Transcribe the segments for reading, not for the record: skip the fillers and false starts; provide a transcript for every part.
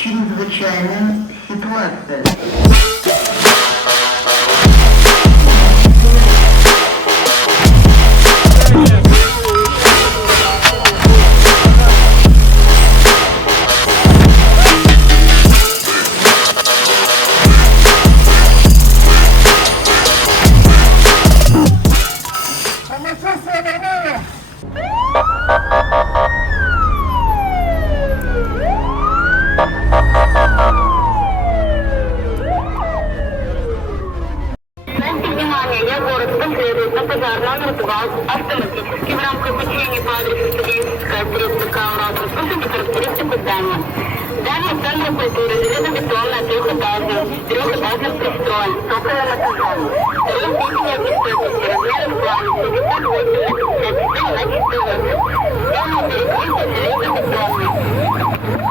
чрезвычайная ситуация. Внимание, город последует на пожар номер 2 автоматически в рамках учения по адресу студенческая 30 Каурата. Слушайте характеристику здания. Здание Центра культуры, железобетонное, трехэтажных пристроен, цокольным этажом. Район степени обесточности, размеры в плане 58 на 54 на 14. Здание перекрытие железобетонное.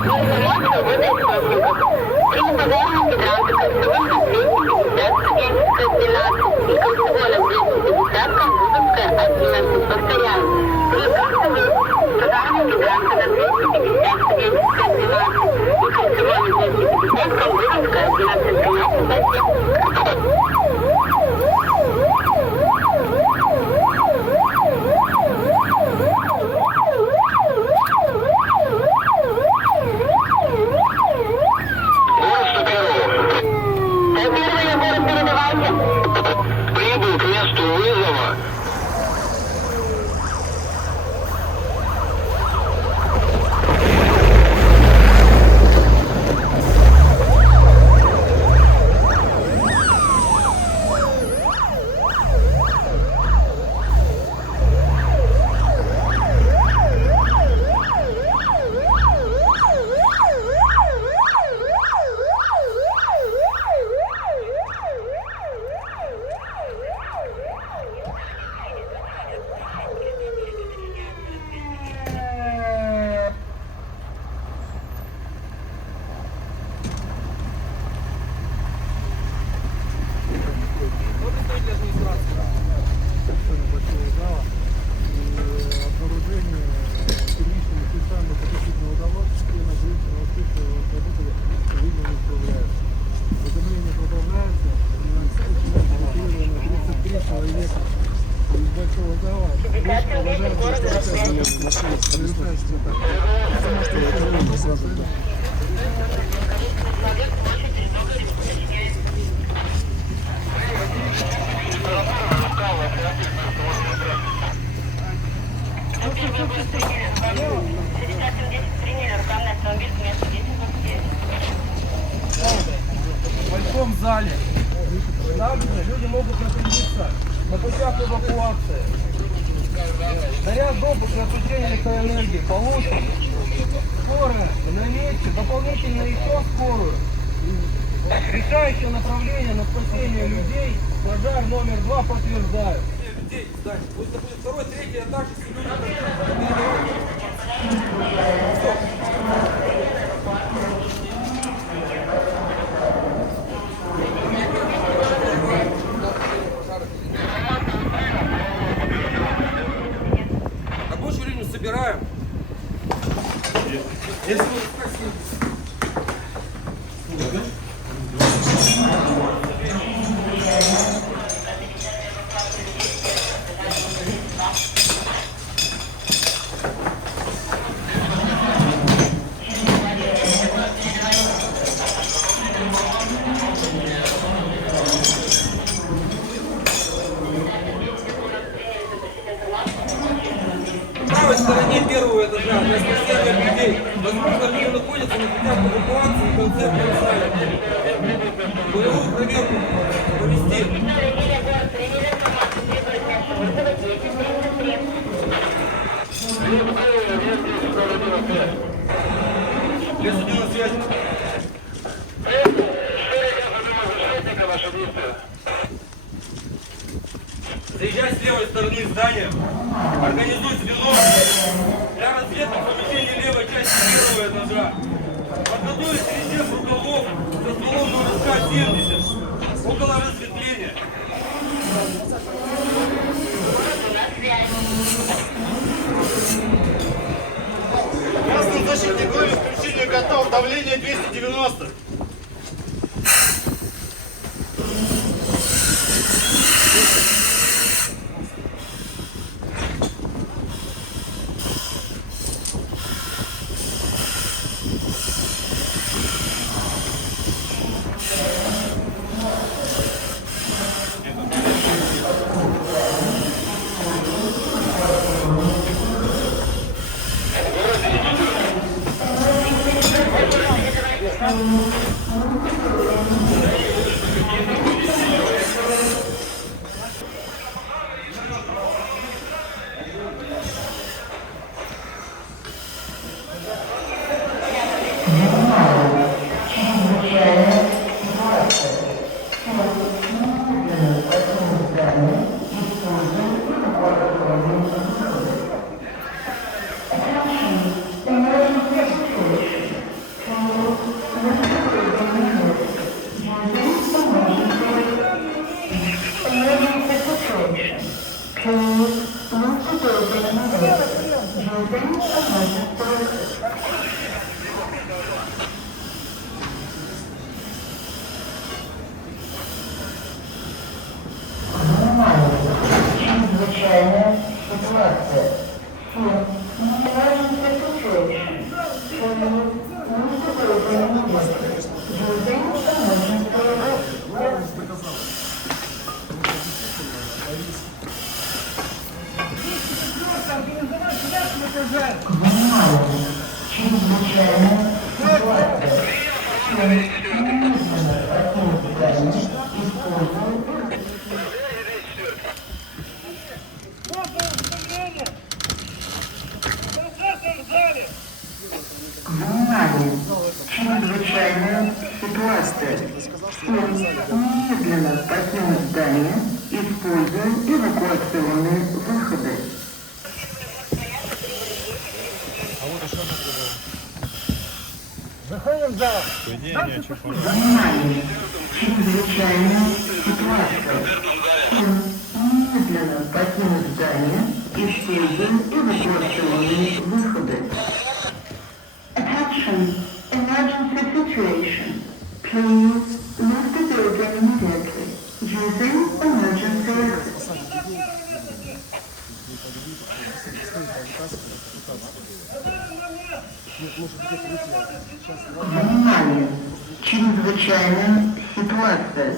Информация об источниках. При непожарных гидранты кольцевых 250, студенческая 12 и кольцевой 250, Камбузовская 11. Повторяю. При кольцевых пожарных гидрантах 250, студенческая 12 и кольцевой 250, Камбузовская 11. 13. Прибыл к месту вызова. В большом зале. Там люди могут находиться на путях эвакуации. Заряд допуск на отключение электроэнергии получен. Скорая на месте, дополнительно еще скорую. Решающее направление на спасение людей. Пожар номер 2 подтверждаю. Людей, дальше. Будет второй, третий этаж, если люди рабочую линию собираем. Если вы спросите. В правой стороне первого этажа для спасения людей. Возможно, люди находятся на путях эвакуации и концертном зале. Боевую проверку провести. Лес 1 на связи. Заезжай с левой стороны здания, организуй звено для разведки помещения левой части первого этажа. Подготовить резерв рукавов со стволом номер К-70 около разветвления. Красным защитник, готовить включение готов, давление 290. Внимание! Чрезвычайная ситуация. Немедленно покинуть здание, используя эвакуационные выходы. Внимание! Чрезвычайная ситуация. Немедленно покинуть здание, используя эвакуационные выходы. Attention! Emergency situation. Please leave the building immediately using emergency exit. Внимание! Чрезвычайная ситуация.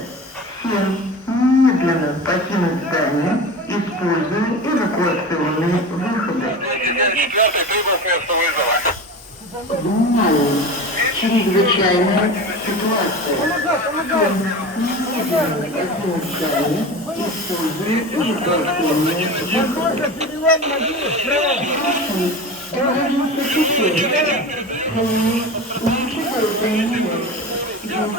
Всем немедленно покинуть здание, используя эвакуационные выходы. 54-й прибыл к месту вызова. Внимание! Чрезвычайная ситуация. Всем немедленно покинуть здание, используя эвакуационные выходы. Emergency situation. Please leave the building immediately using emergency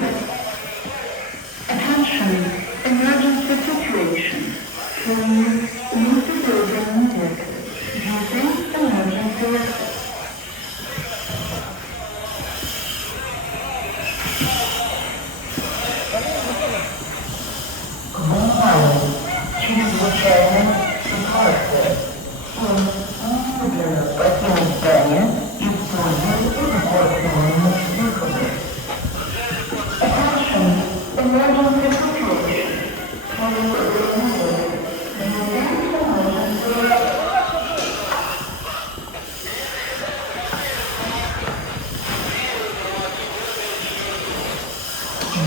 exit. Attention, emergency situation. Please leave the building immediately using emergency exit. Внимание! Чрезвычайная ситуация. Немедленно покинуть здание, используя эвакуационные выходы. Attention! Emergency situation. Please remove using emergency exit.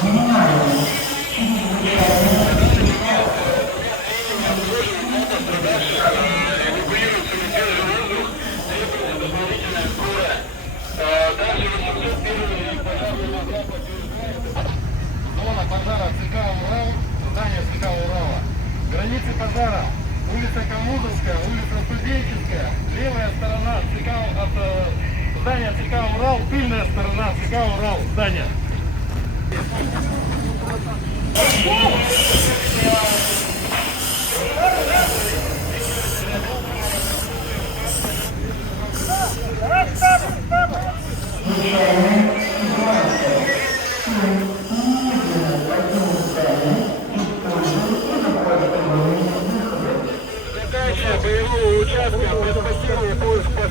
Внимание! Чрезвычайная Эвакуируется летежный воздух, требуется дополнительная скорая. Также 801-й пожарный запад. Зона пожара ЦК «Урал», здание ЦК «Урала». Границы пожара: улица Калмудовская, улица Студенческая, левая сторона ЦК от здания ЦК «Урал», тыльная сторона ЦК «Урал», здание. Чрезвычайная ситуация. Немедленно покинуть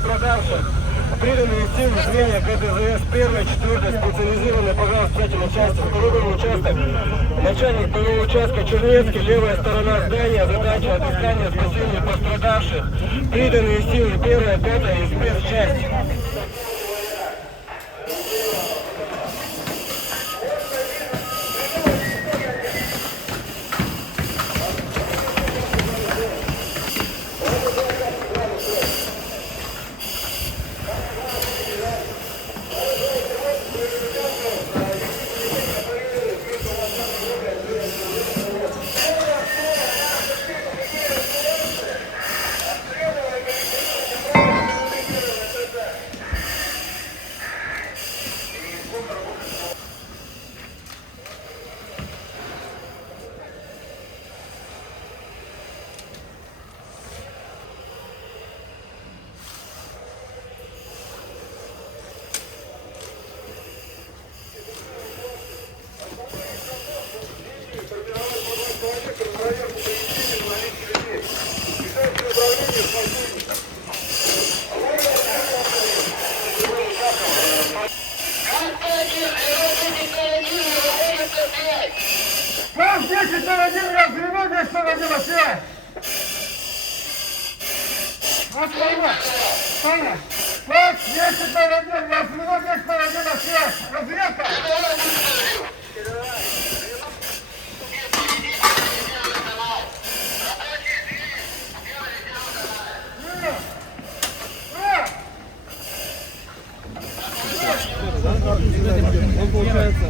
пострадавших. Приданные силы звенья ГДЗС 1-й, 4-й специализированной пожаро-спасательной части, 2-й участок, начальник ПВО участка Чернецкий, левая сторона здания, задача отыскания, спасения пострадавших. Приданные силы 1-я, 5-я и спецчасть. Вам 10 на 1 раз, гренада 101 связь! Москва! Саня! Вас 10 на 1, вас гренада 101 связь! Разведка! Он получается,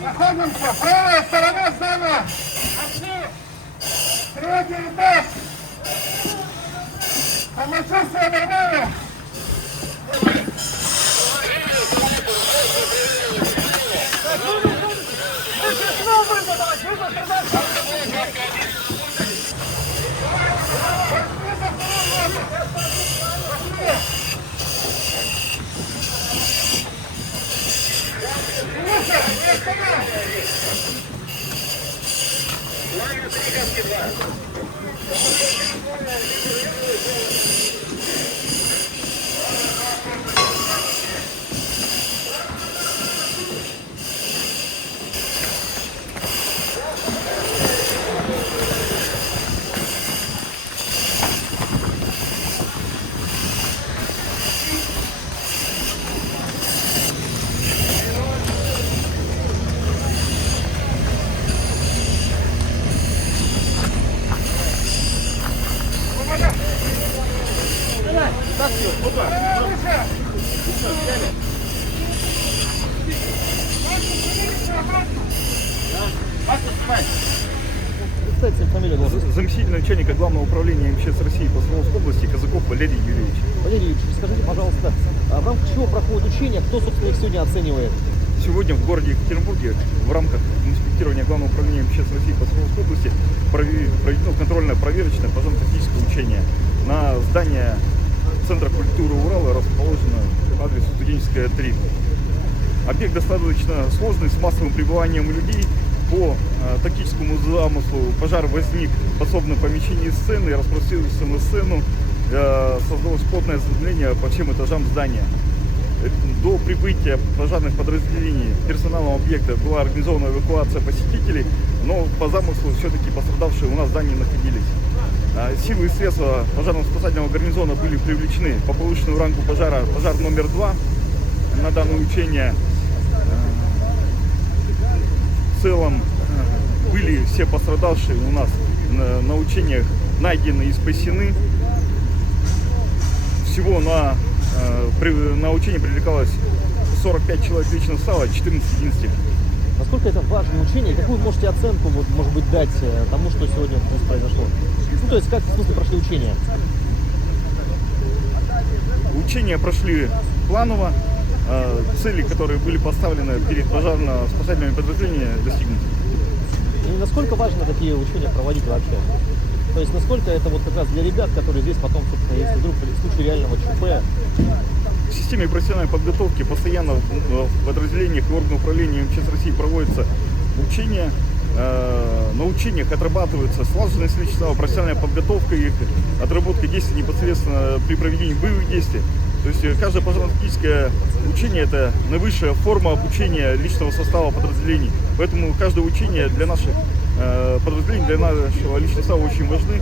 Находимся, правая сторона здания. Третий этаж. Самочувствие нормально. Заместитель начальника Главного управления МЧС России по Свердловской области Казаков Валерий Юрьевич. Валерий Юрьевич, скажите, пожалуйста, в рамках чего проходит учение, кто, собственно, их сегодня оценивает? Сегодня в городе Екатеринбурге в рамках инспектирования Главного управления МЧС России по Свердловской области проведено контрольно-проверочное пожарно-тактическое учение на здание Центра культуры Урала, расположено адрес Студенческая 3. Объект достаточно сложный, с массовым пребыванием людей. По тактическому замыслу пожар возник в подсобном помещении сцены и распространился на сцену. Создалось плотное задымление по всем этажам здания. До прибытия пожарных подразделений персоналом объекта была организована эвакуация посетителей, но по замыслу все-таки пострадавшие у нас в здании находились. Силы и средства пожарно-спасательного гарнизона были привлечены по повышенному рангу пожара, пожар номер 2 на данное учение. В целом были все пострадавшие у нас на учениях найдены и спасены. Всего на учение привлекалось 45 человек личного состава, 14 единиц. Насколько это важное учение, и какую вы можете оценку, вот, может быть, дать тому, что сегодня здесь произошло? Ну, то есть, как в смысле прошли учения? Учения прошли планово, цели, которые были поставлены перед пожарно-спасательными подразделениями, достигнуты. И насколько важно такие учения проводить вообще? То есть, насколько это вот как раз для ребят, которые здесь потом, собственно, если вдруг в случае реального ЧП. В системе профессиональной подготовки постоянно в подразделениях и органах управления МЧС России проводятся учения. На учениях отрабатывается слаженность личного, профессиональная подготовка их, отработка действий непосредственно при проведении боевых действий. То есть каждое пожарно-тактическое учение – это наивысшая форма обучения личного состава подразделений. Поэтому каждое учение для наших подразделений, для нашего личного состава очень важны.